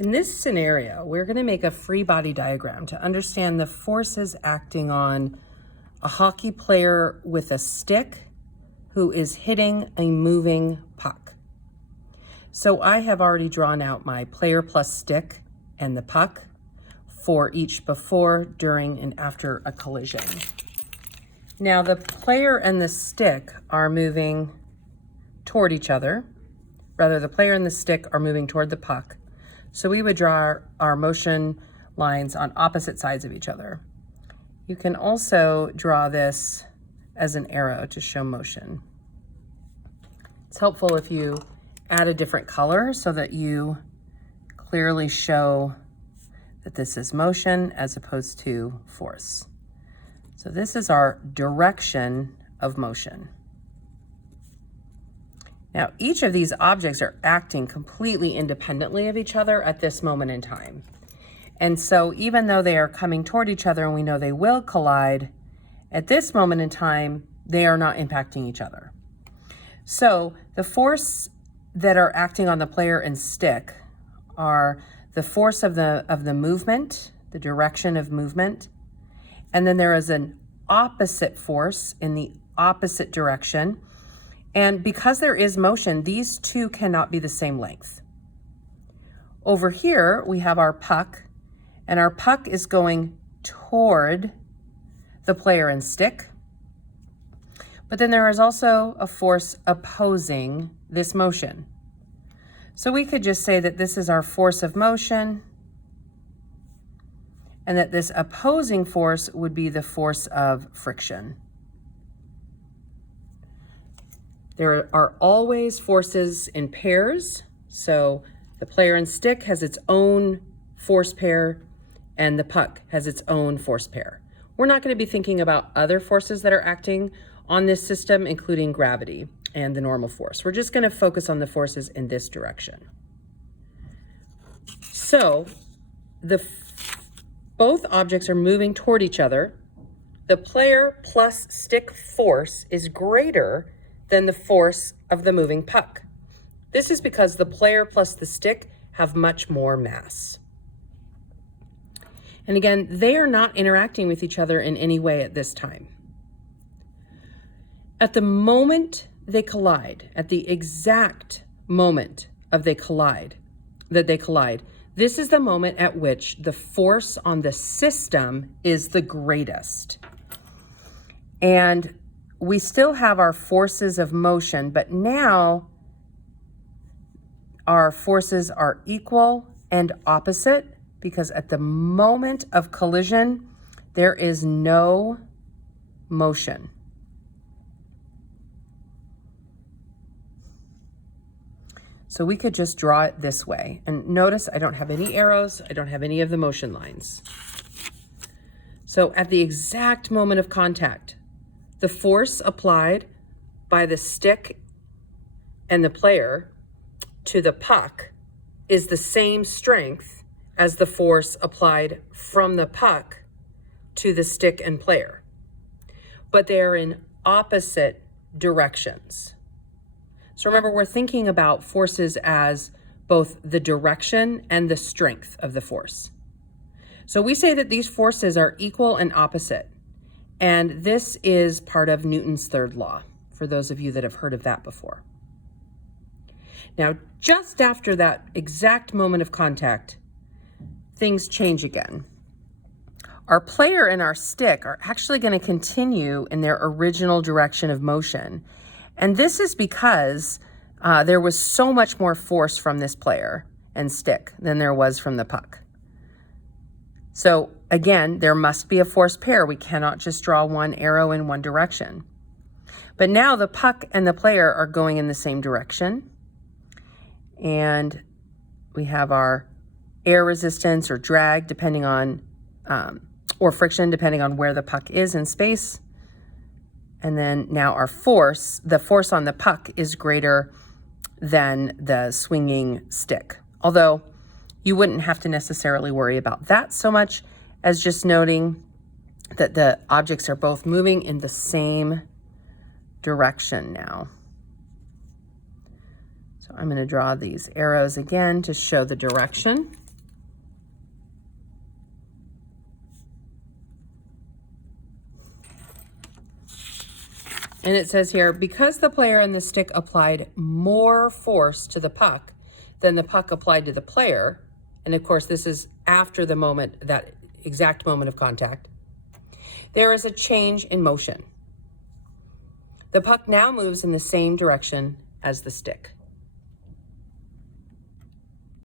In this scenario, we're going to make a free body diagram to understand the forces acting on a hockey player with a stick who is hitting a moving puck. So I have already drawn out my player plus stick and the puck for each before, during, and after a collision. Now the player and the stick are moving toward each other. Rather, the player and the stick are moving toward the puck. So we would draw our motion lines on opposite sides of each other. You can also draw this as an arrow to show motion. It's helpful if you add a different color so that you clearly show that this is motion as opposed to force. So this is our direction of motion. Now, each of these objects are acting completely independently of each other at this moment in time. And so even though they are coming toward each other and we know they will collide, at this moment in time, they are not impacting each other. So the force that are acting on the player and stick are the force of the movement, the direction of movement, and then there is an opposite force in the opposite direction. And because there is motion, these two cannot be the same length. Over here, we have our puck, and our puck is going toward the player and stick. But then there is also a force opposing this motion. So we could just say that this is our force of motion, and that this opposing force would be the force of friction. There are always forces in pairs. So the player and stick has its own force pair and the puck has its own force pair. We're not going to be thinking about other forces that are acting on this system, including gravity and the normal force. We're just going to focus on the forces in this direction. So both objects are moving toward each other. The player plus stick force is greater than the force of the moving puck. This is because the player plus the stick have much more mass. And again, they are not interacting with each other in any way at this time. At the moment they collide, at the exact moment of they collide, this is the moment at which the force on the system is the greatest. And we still have our forces of motion, but now our forces are equal and opposite because at the moment of collision, there is no motion. So we could just draw it this way. And notice I don't have any arrows. I don't have any of the motion lines. So at the exact moment of contact, the force applied by the stick and the player to the puck is the same strength as the force applied from the puck to the stick and player, but they are in opposite directions. So remember, we're thinking about forces as both the direction and the strength of the force. So we say that these forces are equal and opposite. And this is part of Newton's third law, for those of you that have heard of that before. Now, just after that exact moment of contact, things change again. Our player and our stick are actually going to continue in their original direction of motion. And this is because there was so much more force from this player and stick than there was from the puck. So again, there must be a force pair. We cannot just draw one arrow in one direction. But now the puck and the player are going in the same direction. And we have our air resistance or drag depending on, or friction depending on where the puck is in space. And then now our force, the force on the puck is greater than the swinging stick. Although you wouldn't have to necessarily worry about that so much as just noting that the objects are both moving in the same direction now. So I'm going to draw these arrows again to show the direction. And it says here, because the player and the stick applied more force to the puck than the puck applied to the player, and of course this is after the moment, that exact moment of contact, there is a change in motion. The puck now moves in the same direction as the stick.